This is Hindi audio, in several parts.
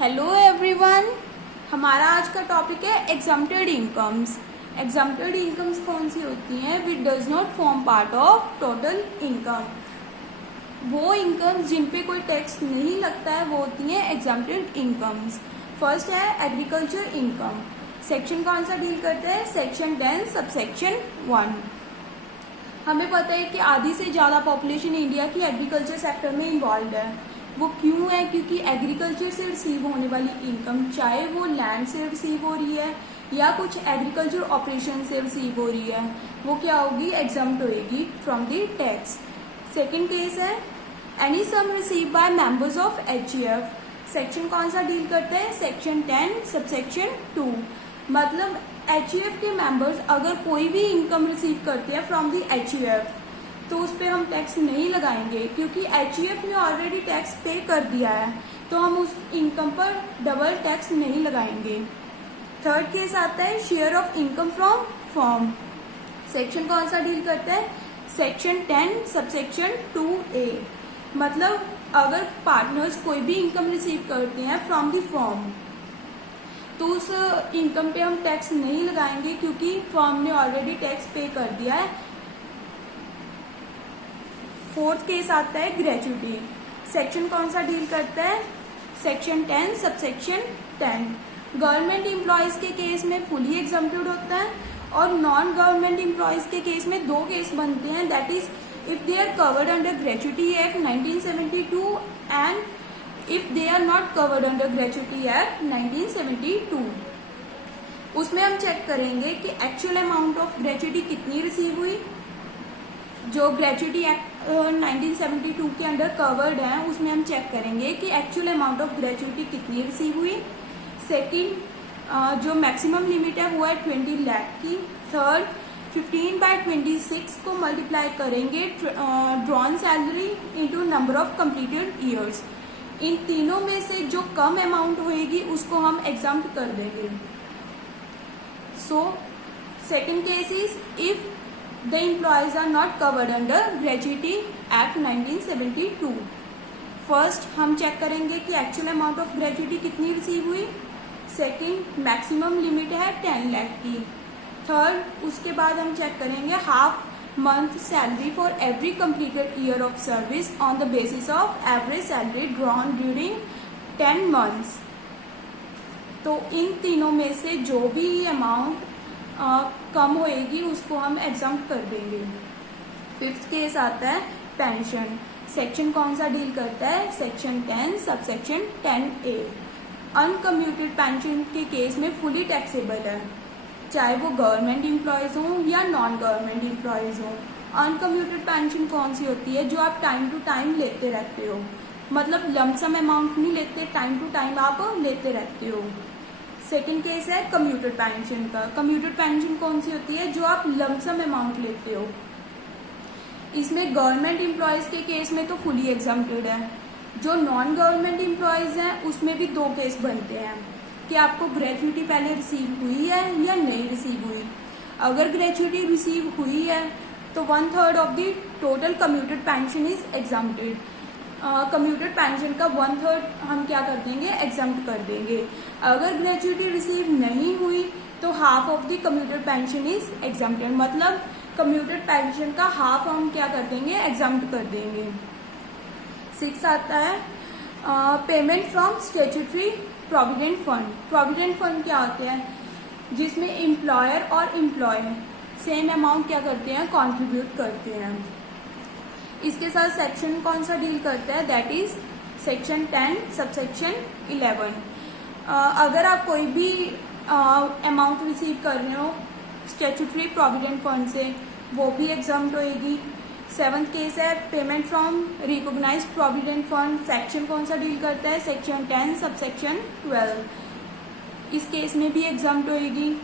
Hello everyone. हमारा आज का टॉपिक है एग्जम्प्टेड इनकम्स। एग्जम्प्टेड इनकम्स कौन सी होती हैं? Which does not form part of total income. वो इनकम्स जिन पे कोई टैक्स नहीं लगता है वो होती हैं एग्जम्प्टेड इनकम्स। फर्स्ट है एग्रीकल्चर इनकम। सेक्शन कौन सा डील करता है? Section 10 subsection 1। हमें पता है कि आधी से ज़्यादा पॉपुलेशन इंडिया की एग्रीकल्चर सेक्टर में इन्वॉल्व है। वो क्यों है? क्योंकि एग्रीकल्चर से रिसीव होने वाली इनकम, चाहे वो लैंड से रिसीव हो रही है या कुछ एग्रीकल्चर ऑपरेशन से रिसीव हो रही है, वो क्या होगी? एग्जम्प्ट होएगी from the tax. Second case है any sum receive by members of HEF. Section कौन सा डील करता है? Section 10 subsection 2। मतलब एचईएफ के मेंबर्स अगर कोई भी इनकम रिसीव करते हैं फ्रॉम द एचईएफ तो उस पर हम टैक्स नहीं लगाएंगे, क्योंकि एचईएफ ने ऑलरेडी टैक्स पे कर दिया है, तो हम उस इनकम पर डबल टैक्स नहीं लगाएंगे। थर्ड केस आता है share of income from firm. Section कौन सा डील करता है? Section 10 subsection 2A। मतलब अगर पार्टनर्स कोई भी इनकम रिसीव करते हैं फ्रॉम द फर्म तो उस इनकम पे हम टैक्स नहीं लगाएंगे, क्योंकि फर्म ने ऑलरेडी टैक्स पे कर दिया है। फोर्थ केस आता है ग्रेच्युटी। सेक्शन कौन सा डील करता है? Section 10 subsection 10। गवर्नमेंट एम्प्लॉयज के केस में फुली एग्जम्प्टेड होता है और नॉन गवर्नमेंट एम्प्लॉयज के केस में दो केस बनते हैं, that is if they are covered under gratuity act 1972 and if they are not covered under gratuity act 1972। उसमें हम चेक करेंगे कि एक्चुअल अमाउंट ऑफ ग्रेच्युटी कितनी रिसीव हुई। जो ग्रेच्युटी एक्ट 1972 के अंडर कवर्ड है उसमें हम चेक करेंगे कि एक्चुअल अमाउंट ऑफ ग्रेच्युटी कितनी रिसीव हुई। सेकंड, जो मैक्सिमम लिमिट है वो है 20 लाख की। थर्ड, 15/26 को मल्टीप्लाई करेंगे drawn salary into number of completed years. इन तीनों में से जो कम अमाउंट होएगी उसको हम एग्जम्प्ट कर देंगे। So second case is if the employees are not covered under gratuity act 1972। First हम चेक करेंगे कि एक्चुअल अमाउंट ऑफ ग्रेच्युटी कितनी रिसीव हुई। सेकंड, मैक्सिमम लिमिट है 10 लाख की। थर्ड, उसके बाद हम चेक करेंगे half month salary for every completed year of service on the basis of average salary drawn during 10 months. तो इन तीनों में से जो भी अमाउंट कम होएगी उसको हम एग्जम्प्ट कर देंगे। फिफ्थ केस आता है पेंशन। सेक्शन कौन सा डील करता है? Section 10 subsection 10A। Uncommuted pension के केस में फुली टैक्सेबल है, चाहे वो गवर्नमेंट एम्प्लॉयज हों या नॉन गवर्नमेंट एम्प्लॉयज हों। अनकम्यूटेड पेंशन कौन सी होती है? जो आप टाइम टू टाइम लेते रहते हो, मतलब लमसम अमाउंट नहीं लेते, टाइम टू टाइम आप लेते रहते हो। सेकेंड केस है कम्यूटेड पेंशन का। कम्यूटेड पेंशन कौन सी होती है? जो आप लमसम अमाउंट लेते हो। इसमें गवर्नमेंट एम्प्लॉयज के केस में तो फुली एग्जम्प्टेड है। जो नॉन गवर्नमेंट एम्प्लॉयज हैं उसमें भी दो केस बनते हैं कि आपको ग्रेच्युटी पहले रिसीव हुई है या नहीं रिसीव हुई। अगर ग्रेच्युटी रिसीव हुई है तो 1/3 of the total commuted pension is exempted. Commuted pension का 1/3 हम क्या कर देंगे? एग्जम्प्ट कर देंगे। अगर ग्रेच्युटी रिसीव नहीं हुई तो half of the commuted pension is exempted, मतलब कम्यूटेड पेंशन का हाफ हम क्या कर देंगे? एग्जम्प्ट कर देंगे। 6 आता है payment from statutory provident fund. Provident fund क्या होते हैं? जिसमें एम्प्लॉयर और एम्प्लॉय सेम अमाउंट क्या करते हैं? कॉन्ट्रीब्यूट करते हैं। इसके साथ सेक्शन कौन सा डील करता है? That is section 10 subsection 11। अगर आप कोई भी अमाउंट रिसीव कर रहे हो स्टैट्यूटरी प्रोविडेंट फंड से वो भी एग्जम्प्ट होएगी। सेवंथ केस है payment from recognised provident fund. Section कौन सा डील करता है? Section 10 subsection 12। इस केस में भी एग्जम्प्ट होएगी।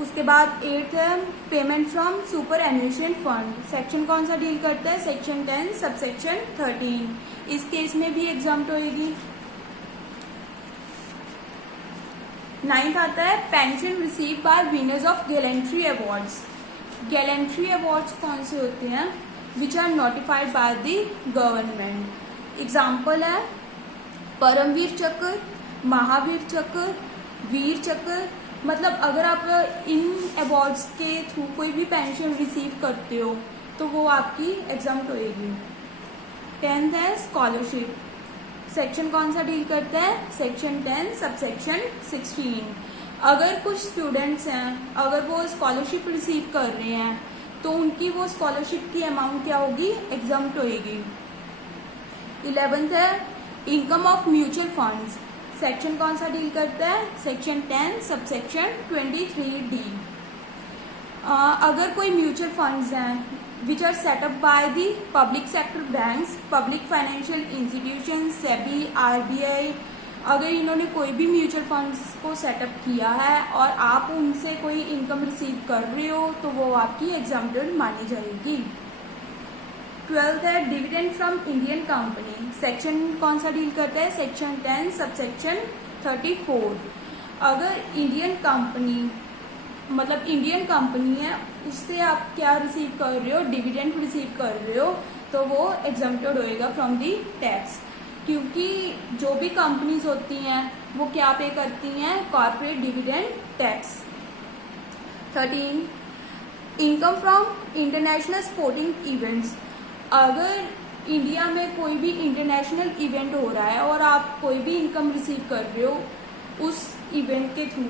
उसके बाद 8th है payment from super annuation. Section कौन सा डील करता है? Section 10 subsection 13। इस केस में भी एग्जम्प्ट होएगी। 9th आता है pension receive by winners of gallantry awards. Gallantry awards कौन से होते हैं? Which are notified by the government. Example है परमवीर चक्र, महावीर चक्र, वीर चक्र, मतलब अगर आप इन अवार्ड्स के थ्रू कोई भी पेंशन रिसीव करते हो तो वो आपकी एग्जाम्प्ट होएगी। 10th है स्कॉलरशिप। सेक्शन कौन सा डील करता है? Section 10 subsection 16। अगर कुछ स्टूडेंट्स हैं, अगर वो स्कॉलरशिप रिसीव कर रहे हैं तो उनकी वो स्कॉलरशिप की अमाउंट क्या होगी? एग्जाम्प्ट होएगी। 11th है income of mutual funds. Section कौन सा डील करता है? Section 10 subsection 23D। अगर कोई म्यूचुअल फंड्स हैं which are set up by the public sector banks, public financial institution, SEBI, RBI, अगर इन्होंने कोई भी म्यूचुअल फंड्स को सेटअप किया है और आप उनसे कोई इनकम रिसीव कर रहे हो तो वो आपकी एग्जाम्प्टेड मानी जाएगी। 12th है dividend from Indian company. Section कौन सा डील करता है? Section 10 subsection 34। अगर इंडियन कंपनी, मतलब इंडियन कंपनी है, उससे आप क्या रिसीव कर रहे हो? डिविडेंड रिसीव कर रहे हो तो वो एग्जाम्प्टेड होएगा फ्रॉम दी टैक्स, क्योंकि जो भी कंपनीज होती हैं वो क्या पे करती हैं? Corporate dividend tax. 13 income from international sporting events. अगर इंडिया में कोई भी इंटरनेशनल इवेंट हो रहा है और आप कोई भी इनकम रिसीव कर रहे हो उस इवेंट के थ्रू,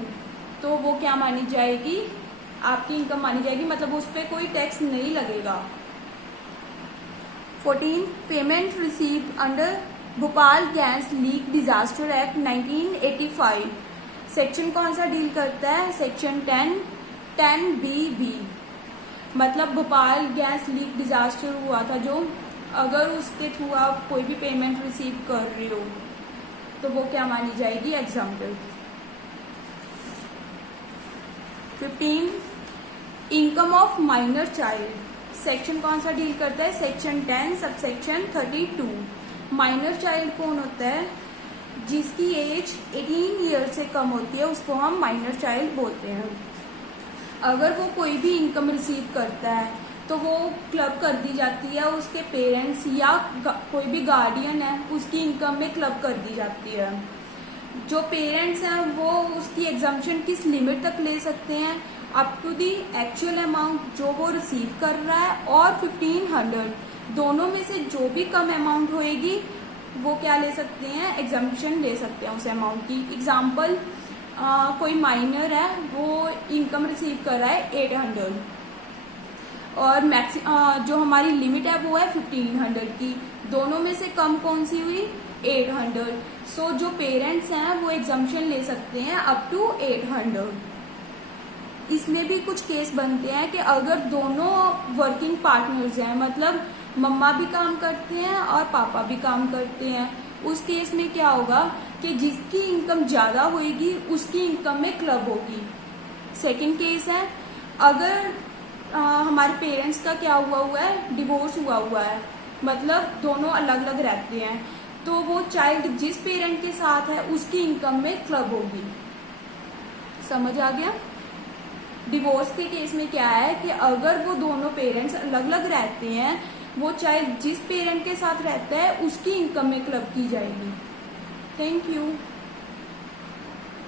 तो वो क्या मानी जाएगी? आपकी इनकम मानी जाएगी, मतलब उस पर कोई टैक्स नहीं लगेगा। 14 payment receive under Bhopal gas leak disaster act 1985। Section कौन सा डील करता है? सेक्शन 10BB, मतलब भोपाल गैस लीक डिजास्टर हुआ था जो, अगर उसके थ्रू आप कोई भी पेमेंट रिसीव कर रहे हो तो वो क्या मानी जाएगी? Example. 15 income of minor child. Section कौन सा डील करता है? Section 10 subsection 32। माइनर चाइल्ड कौन होता है? जिसकी एज 18 ईयर से कम होती है उसको हम माइनर चाइल्ड बोलते हैं। अगर वो कोई भी इनकम रिसीव करता है तो वो क्लब कर दी जाती है, उसके पेरेंट्स या कोई भी गार्डियन है उसकी इनकम में क्लब कर दी जाती है। जो पेरेंट्स हैं वो उसकी एग्जाम्पशन किस लिमिट तक ले सकते हैं? Up to the actual amount जो वो रिसीव कर रहा है और 1500, दोनों में से जो भी कम अमाउंट होएगी वो क्या ले सकते हैं? एग्जाम्पशन ले सकते हैं उस अमाउंट की। एग्जाम्पल, कोई माइनर है वो इनकम रिसीव कर रहा है 800 और जो हमारी लिमिट है वो है 1500 की, दोनों में से कम कौन सी हुई? 800। सो जो पेरेंट्स हैं वो एग्जाम्पशन ले सकते हैं अप टू 800। इसमें भी कुछ केस बनते हैं कि अगर दोनों वर्किंग पार्टनर्स हैं, मतलब मम्मा भी काम करते हैं और पापा भी काम करते हैं, उस केस में क्या होगा कि जिसकी इनकम ज़्यादा होगी उसकी इनकम में क्लब होगी। सेकंड केस है, अगर हमारे पेरेंट्स का क्या हुआ है? डिवोर्स हुआ है, मतलब दोनों अलग अलग रहते हैं, तो वो चाइल्ड जिस पेरेंट के साथ है उसकी इनकम में क्लब होगी। समझ आ गया? डिवोर्स के केस में क्या है कि अगर वो दोनों पेरेंट्स अलग अलग रहते हैं, वो चाइल्ड जिस पेरेंट के साथ रहता है उसकी इनकम में क्लब की जाएगी। Thank you.